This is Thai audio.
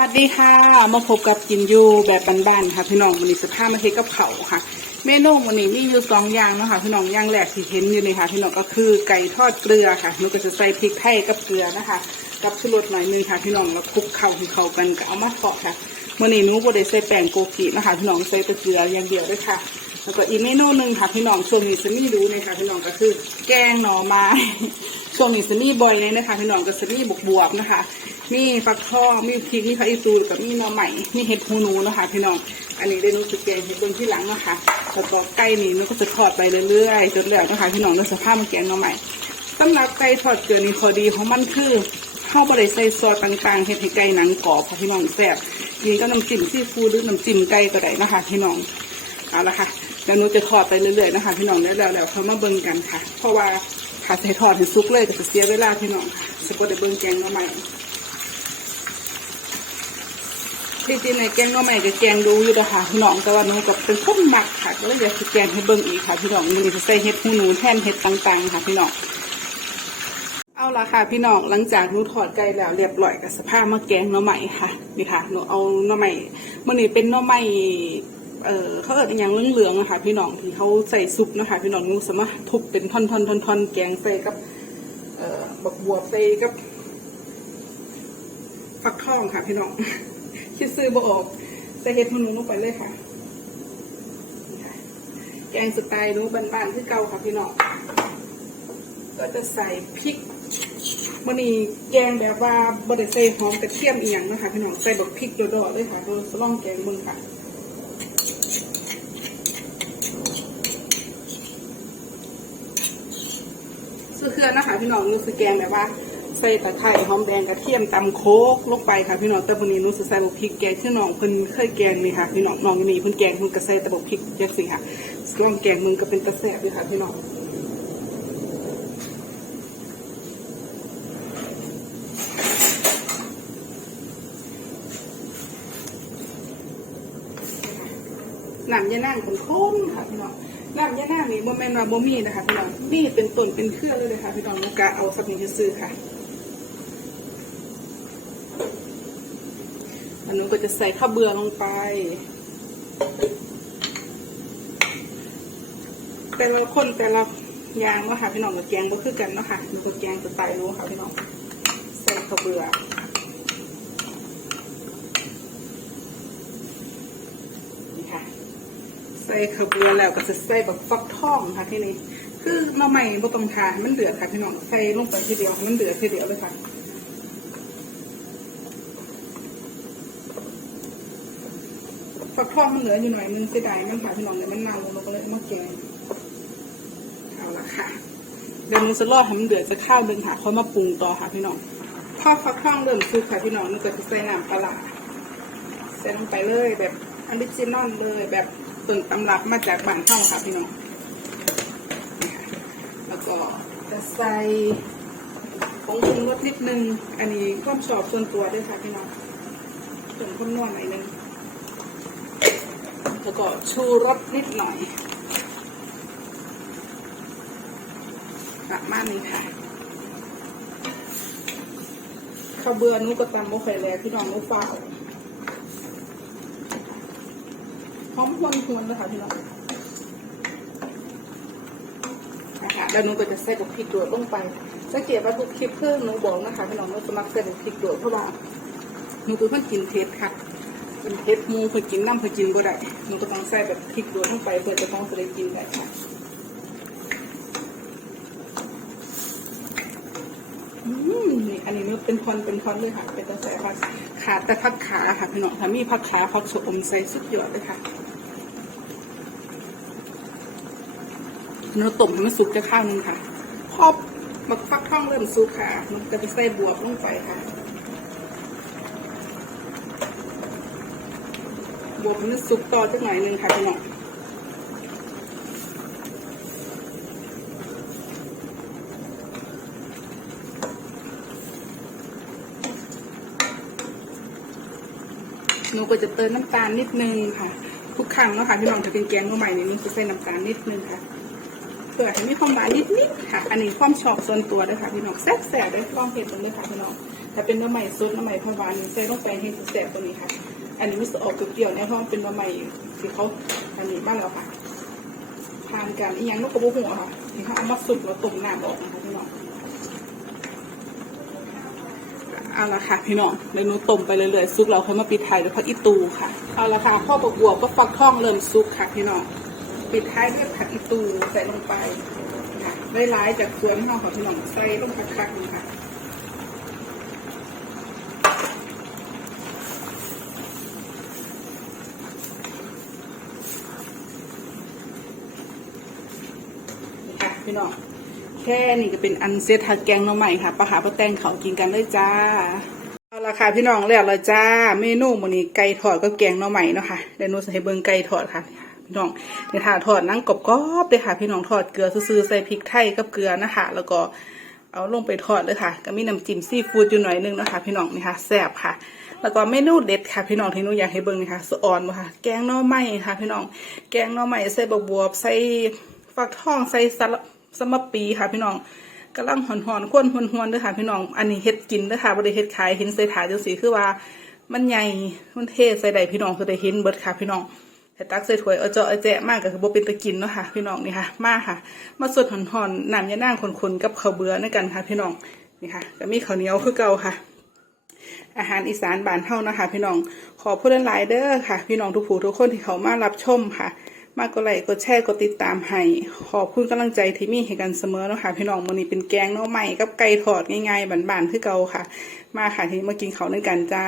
วัสดีค่ะ มาพบกับกินยูแบบบ้านๆค่ะพี่น้องวันนี้จะพมาเทกับเขาค่ะเมนูวันนี้มีอยู่สองอย่างเนาะค่ะพี่น้องอย่างแรกที่เห็นอยู่นี่ค่ะพี่น้องก็คือไก่ทอดเกลือค่ะนูก็จะใส่พริกไทยกับเกลือนะคะกับชูรสหน่อยนึงค่ะพี่น้องแล้วคลุกเข้าให้เข้ากันก็เอามาทอดค่ะวันนี้หนูบ่ได้ใส่แป้งโกกินะคะพี่น้องใส่แต่เกลืออย่างเดียวด้วยค่ะ แล้วก็อีกเมนูหนึ่งค่ะพี่น้องช่วงนี้จะมีรู้เลยค่ะพี่น้องก็คือ แกงหน่อไม้ช่วงนี้จะมีบ่อยเลยนะคะพี่น้องก็จะมีบวบๆนะคะ มีฟักทองมีพริกมีผักอีตูกับมีหน่อใหม่มีเห็ดหูหนูนะคะพี่น้อง อันนี้ได้นูจะแกงเห็ดบนที่หลังนะคะแล้วก็ไก่นี่มันก็จะทอดไปเรื่อยๆจนแล้วนะคะพี่น้องแล้วสภาพมันแกงหน่อใหม่สำหรับไก่ทอดเกลือนี่พอดีของมันคือข้าวบริใส่ซอสต่างๆเห็ดให้ไก่หนังกรอบค่ะพี่น้องแซ่บนี่ก็น้ำจิ้มซีฟู้ดหรือน้ำจิ้มไก่ก็ได้นะคะพี่น้องเอาละค่ะเดี๋ยวนูจะทอดไปเรื่อยๆนะคะพี่น้องแล้วแล้วเขามาเบิ่งกันค่ะ เพราะว่าถ้าใส่ทอดให้ซุกเลยก็จะเสียเวลาพี่น้องจะก็ได้เบิ่งแกงหน่อใหม่ที่ จริงในแกงหน่อใหม่กับแกงดูอยู่นะคะพี่น้องแต่ว่าหนูกับเป็นคนหมักค่ะก็เลยอยากจะแกงให้เบิ่งอีกค่ะพี่น้องนี่จะใส่เห็ดหูหนูแทนเห็ดต่างๆ ค่ะพี่น้องเอาละค่ะพี่น้องหลังจากหนูถอดไก่แล้วเรียบร้อยกับสภาพมะแกงน่อใหม่ค่ะนี่ค่ะหนูเอาน่อใหม่มันนี่เป็นน่อใหม่เอ่อเขาเอิดอย่างเหลืองๆอะค่ะพี่น้องที่เขาใส่ซุปนะคะพี่น้องนูสามารถทุบเป็นท่อนๆท่อนๆแกงใส่กับเอ่อบักบวบใส่กับฟักทองค่ะพี่น้อง คิดซื้อบ่ออกใส่เห็ดหูหนูลงไปเลยค่ะ แกงสไตล์หนูบ้านๆที่เก่าค่ะพี่น้องก็จะใส่พริกมันนี่แกงแบบว่าบดใส่หอมกระเทียมอีหยังนะคะพี่น้องใส่แบักพริกโดดๆเลยค่ะเราจะลองแกงมึงค่ะซื้อเครื่องนะคะพี่น้องนูซื้อแกงแบบว่า ใส่ตะไคร้หอมแดงกระเทียมตำโคกลงไปค่ะพี่น้องแต่วันนี้หนูสิใส่บักพริกแกงที่น้องเพิ่นเคยแกงนี่ค่ะพี่น้องน้องนี่เพิ่นแกงเพิ่นก็ใส่ต่บักพริกจังซี่ค่ะลองแกงมึงก็เป็นตะแซ่บด้วยค่ะพี่น้องน้ำยานั่งเป็นข้นค่ะพี่น้องน้ำยานั่งนี่บ่แม่นว่าบ่มีนะคะพี่น้องนี่เป็นต้นเป็นเครื่อเลยเลยค่ะพี่น้องกะเอาสักนิดซื้อค่ะ นนู้นก็จะใส่ข้าวเบื่อลงไป แต่ละคนแต่ละอย่างเนาะค่ะพี่น้องกับแกงบ่คือกันเนาะค่ะหนูก็แกงสไตล์รู้ค่ะพี่น้องใส่ข้าวเบื่อนี่ค่ะใส่ข้าวเบือแล้วก็จะใส่แบบฟักทองค่ะที่นี่คือหน้ำใหม่บ่ต้องทาให้มันเดือดค่ะพี่น้องใส่ลงไปทีเดียวมันเดือดทีเดียวเลยค่ะ ฟักทองมันเหลืออยู่หน่อยนึงเสียดายมันค่ะพี่น้องเลยมันเน่าเราก็เลยมาแกงเอาละค่ะเดี๋ยวมันจะรอให้มันเดือดจะข้าวหนึ่งค่ะค่อยมาปรุงต่อค่ะพี่น้องพอฟักทองเริ่มสุกค่ะพี่น้องนี่ก็จะใส่น้ำปลาใส่ลงไปเลย แบบออริจินอลเลย แบบต้นตำรับมาจากบ้านเฮาค่ะพี่น้องแล้วก็จะใส่ผงปรุงรสนิดนึง อันนี้ความชอบส่วนตัวด้วยค่ะพี่น้องส่วนข้นนวลหน่อยนึง แล้วก็ชูรสนิดหน่อยประมาณนี้ค่ะข้าวเบื่อนุก็ตำโมไข่แล้วพี่น้องนุฟ้าวหอมหวนหวนนะคะพี่น้องนะคะแล้วนูก็จะใส่กับพริกดวดลงไปสังเกตว่าทุกคลิปเพิ่มหนูบอกนะคะพี่น้องว่าสมัครใส่กับพริกดวดเพราะว่านูเป็นคนกินเผ็ดค่ะ เป็นเผ็ดมูเพื่อกินน้ำเพื่อกินก็ได้หนูก็ต้องใส่แบบพริกดวดลงไปเพื่อจะต้องได้กินได้ค่ะอืมนี่อันนี้มันเป็นทอนเป็นทอนเลยค่ะ เป็นตัวใส่ผักขาแต่ผักขาค่ะพี่น้องถ้ามีผักขาผักสดอมใส่สุดยอดเลยค่ะเนื้อต้มให้มันสุกจะข้าวนึงค่ะพอบมักฟักทองเริ่มสุกค่ะ มันก็จะใส่บวบลงไปค่ะ บวบมันสุกต่อจักหน่อยนึงค่ะพี่น้องหนูก็จะเติมน้ำตาลนิดนึงค่ะ ทุกครั้งเนาะค่ะพี่น้องถ้าเป็นแกงก็ใหม่นี่หนูจะใส่น้ำตาลนิดนึงค่ะเพื่อให้มีความหวานนิดๆค่ะ อันนี้ความชอบส่วนตัวด้วยค่ะพี่น้องแซ่บๆด้วยลองเห็นตรงนี้ค่ะพี่น้องถ้าเป็นน้ำใหม่ซุดน้ำใหม่พะวานใส่ลงไปให้แสบตัวนี้ค่ะ อันนี้มันจะออกเปรี้ยวๆเนี่ยเพราะมันเป็นน้ำใหม่ที่เขาอันนี้บ้านเราค่ะทานกันอีกอย่างนกกระบุหัวค่ะที่เขาเอามาสุกแล้วต้มน้ำออกนะคะพี่น้องเอาละค่ะพี่น้องเมนูต้มไปเรื่อยๆซุกเราค่อยมาปิดท้ายด้วยผักอีตูค่ะเอาละค่ะข้าวบวบก็ฟักทองเริ่มซุกค่ะพี่น้องปิดท้ายด้วยผักอีตูใส่ลงไปค่ะได้ร้ายจากสวนเราค่ะพี่น้องใส่ลงคักๆนะคะค่ะ พี่น้องแค่นี้ก็เป็นอันเซตทักแกงน้องใหม่ค่ะปลาหาปลาแตงเขากินกันเลยจ้าเอาละค่ะพี่น้องแล้วละจ้าเมนูมื้อนี้ไก่ทอดกับแกงน้องใหม่เนาะค่ะเดี๋ยวหนูจะให้เบิ่งไก่ทอดค่ะพี่น้องในถาทอดนั่งกรอบๆเลยค่ะ พี่น้องทอดเกลือซื่อๆใส่พริกไทยกับเกลือนะคะแล้วก็เอาลงไปทอดเลยค่ะ ก็มีน้ำจิ้มซีฟู้ดอยู่หน่อยนึงนะคะ พี่น้องนี่ค่ะแซ่บค่ะ แล้วก็เมนูเด็ดค่ะ พี่น้องที่หนูอยากให้เบิ่งนี่ค่ะสะออนบ่ค่ะ แกงหน่อไม้ค่ะ พี่น้อง แกงหน่อไม้ใส่บวบวบใส่ฟักทองใส่สลัด สมปีค่ะพี่น้องกำลังหอนหอนข้นหวนหวนเด้วยค่ะพี่น้อง อันนี้เฮ็ดกินเด้วยค่ะบ่ได้เฮ็ดขายเห็นใส่ถาจังสีคือว่า มันใหญ่มันเทใส่ใดพี่น้องคือได้เห็นเบิดค่ะพี่น้องแต่ตักใส่ถ้วยเอาเจาะเอาแจะมากก็คือบ่เป็นตะกินเนาะค่ะพี่น้องนี่ค่ะ มาค่ะ มาสดหอนหอนน้ำยานั่งคนๆกับข้าวเบื่อในกันค่ะ พี่น้องนี่ค่ะก็มีข้าวเหนียวคือเก่าค่ะ อาหารอีสานบ้านเฮานะคะพี่น้องขอพูดหลายเด้อค่ะ พี่น้องทุกผู้ทุกคนที่เขามารับชมค่ะ มากกดไลค์กดแชร์กดติดตามให้ขอบคุณกำลังใจที่มีให้กันเสมอเนาะค่ะพี่น้องมื้อนี้เป็นแกงเน้อใหม่กับไก่ทอดง่ายๆบานๆคือเก่าค่ะ มาค่ะที่มากินเขาด้วยกันจ้า